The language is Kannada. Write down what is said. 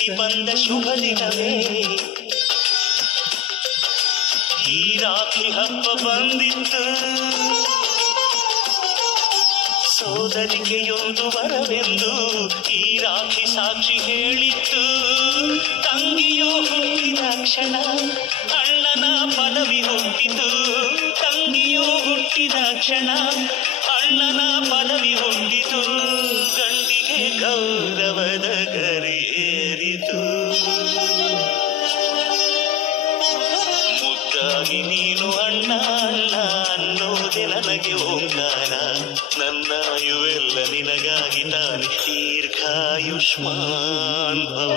ಬೆಳಗಿ ಬಂದ ಶುಭ ದಿನವೇ ಈ ರಾಖಿ ಹಬ್ಬ ಬಂದಿತ್ತು ಸೋದರಿಕೆಯೊಂದು ವರವೆಂದು ಈ ರಾಖಿ ಸಾಕ್ಷಿ ಹೇಳಿತ್ತು ತಂಗಿಯು ಹುಟ್ಟಿದ ಕ್ಷಣ ಅಣ್ಣನ ಪದವಿ ಹುಟ್ಟಿತು ತಂಗಿಯು ಹುಟ್ಟಿದ ಕ್ಷಣ ಅಣ್ಣನ ಪದವಿ ಹುಟ್ಟಿತು ಗಂಡಿಗೆ ಗೌರವದ ಗರಿಯೇರಿತು ಮುದ್ದಾಗಿ ನೀನು ಅಣ್ಣ ಅಣ್ಣ ಅನ್ನೋದೆ ನನಗೆ ಓಂಕಾರ ನನ್ನಾಯುವೆಲ್ಲ ನಿನಗಾಗಿ ತಾನೆ ದೀರ್ಘಾಯುಷ್ಮಾನ್ ಭವ